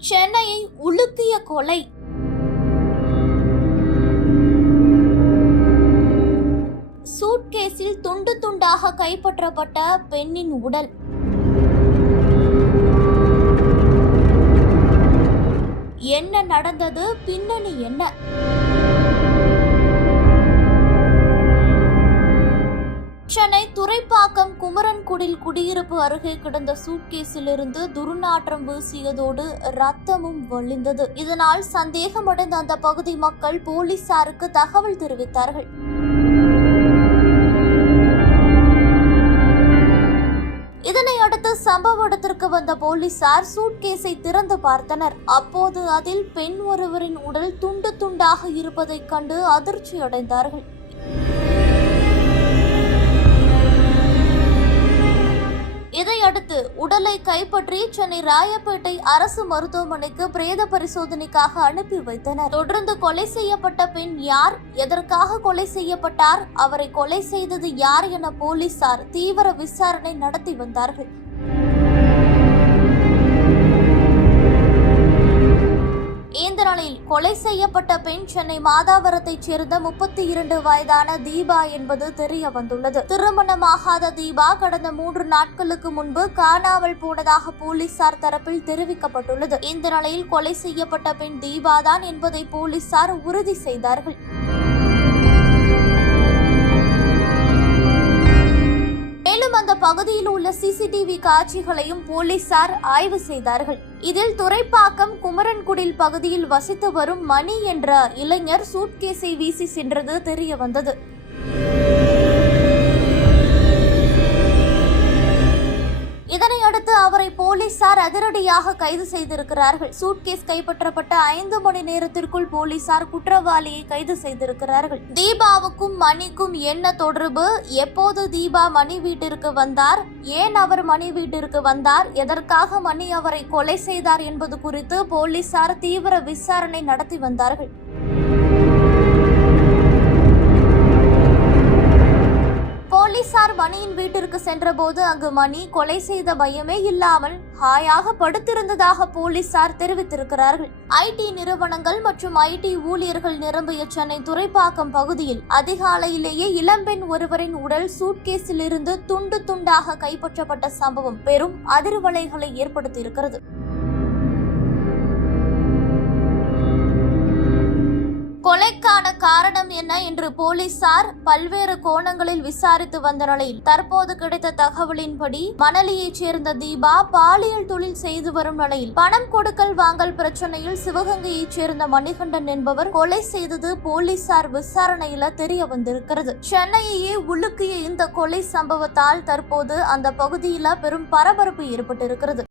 சென்னையை உலுக்கிய கொலை. சூட்கேஸில் துண்டு துண்டாக கைப்பற்றப்பட்ட பெண்ணின் உடல். என்ன நடந்தது? பின்னணி என்ன? குமரன்குடில் குடியிருப்பு அருகே கிடந்த சூட்கேஸிலிருந்து துர்நாற்றம் வீசியதோடு ரத்தமும் வழிந்தது. இதனால் சந்தேகமடைந்த அந்த பகுதி மக்கள் போலீசாருக்கு தகவல் தெரிவித்தார்கள். இதனை அடுத்து சம்பவ இடத்திற்கு வந்த போலீசார் சூட்கேஸை திறந்து பார்த்தனர். அப்போது அதில் பெண் ஒருவரின் உடல் துண்டு துண்டாக இருப்பதைக் கண்டு அதிர்ச்சி இதையடுத்து உடலை கைப்பற்றி சென்னை ராயப்பேட்டை அரசு மருத்துவமனைக்கு பிரேத பரிசோதனைக்காக அனுப்பி வைத்தனர். தொடர்ந்து கொலை செய்யப்பட்ட பெண் யார் எதற்காக கொலை செய்யப்பட்டார் அவரை கொலை செய்தது யார் என போலீசார் தீவிர விசாரணை நடத்தி வந்தார்கள். கொலை செய்யப்பட்ட பெண் சென்னை மாதாவரத்தைச் சேர்ந்த முப்பத்தி இரண்டு வயதான தீபா என்பது தெரிய வந்துள்ளது. திருமணமாகாத தீபா கடந்த மூன்று நாட்களுக்கு முன்பு காணாமல் போனதாக போலீசார் தரப்பில் தெரிவிக்கப்பட்டுள்ளது. இந்த நிலையில் கொலை செய்யப்பட்ட பெண் தீபாதான் என்பதை போலீசார் உறுதி செய்தார்கள். பகுதியில் உள்ள சிசிடிவி காட்சிகளையும் போலீசார் ஆய்வு செய்தார்கள். இதில் துறைப்பாக்கம் குமரன்குடில் பகுதியில் வசித்து வரும் மணி என்ற இளைஞர் சூட்கேஸை வீசி சென்றது தெரிய வந்தது இதனை அடுத்து அவரை போலீசார் அதிரடியாக கைது செய்திருக்கிறார்கள். சூட்கேஸ் கைப்பற்றப்பட்ட ஐந்து மணி நேரத்திற்குள் போலீசார் குற்றவாளியை கைது செய்திருக்கிறார்கள். தீபாவுக்கும் மணிக்கும் என்ன தொடர்பு? எப்போது தீபா மணி வீட்டிற்கு வந்தார்? ஏன் அவர் மணி வீட்டிற்கு வந்தார்? எதற்காக மணி அவரை கொலை செய்தார் என்பது குறித்து போலீசார் தீவிர விசாரணை நடத்தி வந்தார்கள். வீட்டிற்கு சென்றபோது அங்கு மணி கொலை செய்த பயமே இல்லாமல் ஹாயாக படுத்திருந்ததாக போலீசார் தெரிவித்திருக்கிறார்கள். ஐடி நிறுவனங்கள் மற்றும் ஐடி ஊழியர்கள் நிரம்பிய சென்னை துறைப்பாக்கம் பகுதியில் அதிகாலையிலேயே இளம்பெண் ஒருவரின் உடல் சூட்கேஸில் இருந்து துண்டு துண்டாக கைப்பற்றப்பட்ட சம்பவம் பெரும் அதிர்வலைகளை ஏற்படுத்தியிருக்கிறது. கொலைக்கான காரணம் என்ன என்று போலீசார் பல்வேறு கோணங்களில் விசாரித்து வந்த நிலையில் தற்போது கிடைத்த தகவலின்படி மணலியைச் சேர்ந்த தீபா பாலியல் தொழில் செய்து வரும் நிலையில் பணம் கொடுக்கல் வாங்கல் பிரச்சனையில் சிவகங்கையைச் சேர்ந்த மணிகண்டன் என்பவர் கொலை செய்தது போலீசார் விசாரணையில தெரிய வந்திருக்கிறது. சென்னையையே உலுக்கிய இந்த கொலை சம்பவத்தால் தற்போது அந்த பகுதியில பெரும் பரபரப்பு ஏற்பட்டிருக்கிறது.